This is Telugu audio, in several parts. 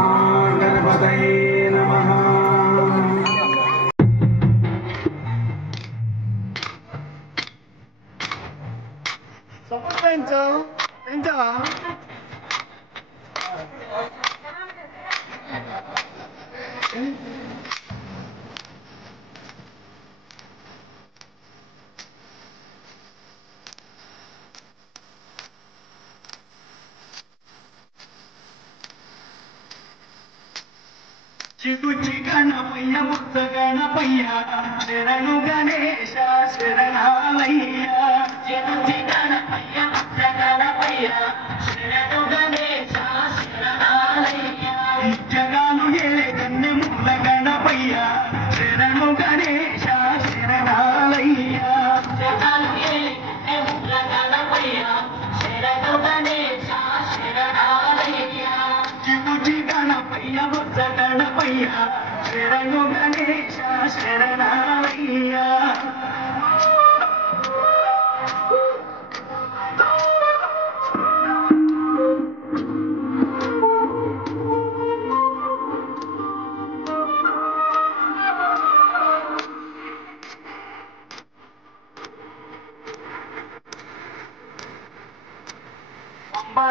महागणपतये नमः। Support penca. చిగుచి గణపయ్య ముద్ద గణపయ్య శరణు గణేశ శరణాలయ్య చిగుచి గణపయ్య ముద్ద గణపయ్య శరణు గణేశ శరణాలయ్య జగాలు ఏలే కన్నె మూల గణపయ్య శరణు గణేశ శరణాలయ్య జగాలు ఏలే కన్నె మూల గణపయ్య శరణు గణేశ శరణాలయ్య చిగుచి గణపయ్య ముద్ద గణపయ్య శరణు గణేశ శరణాలయ్య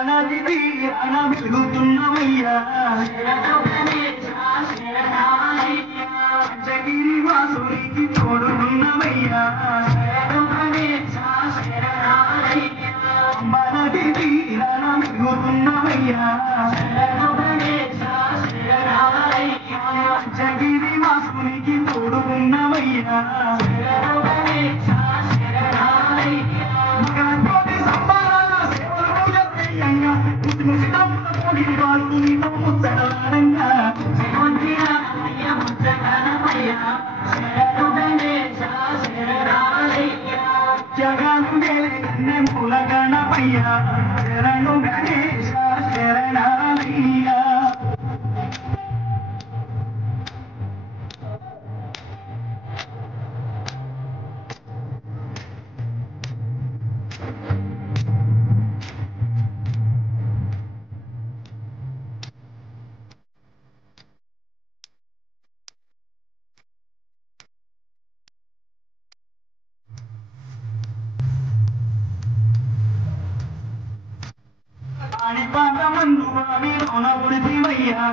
నది తీరాన వెలుగుతున్నవయ్యా పంచగిరి వాసునికి తోడున్నవయ్యా నది తీరాన వెలుగుతున్నవయ్యా పంచగిరి వాసునికి తోడున్నవయ్యా మూల గణపయ్య శరణు గణేశ శరణాలయ్య పాదమందు వారిలోన ఉడితివయ్యా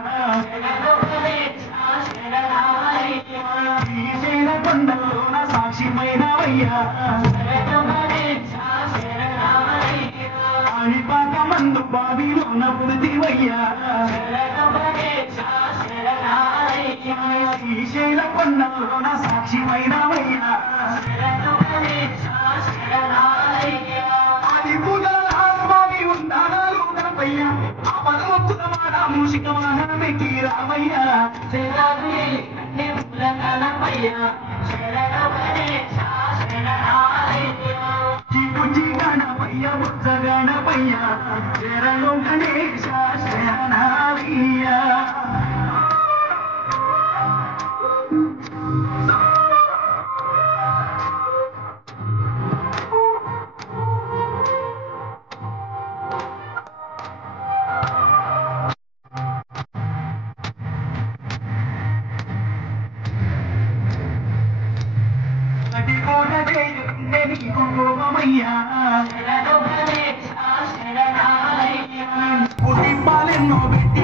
శ్రీశైల కొండలోన సాక్షిమైనవయ్యా పాదమందు బావిలోన ఉడితివయ్యా శ్రీశైల కొండలోన సాక్షిమైనవయ్యా అది పూజల స్వామి ఉండాలి మూషికమానమికి రామయ్య చిగుచి గణపయ్య బుద్ధ గణపయ్య శరణు గణేశ శరణాలయ్య పుట్టి పాలెన్నో పెట్టి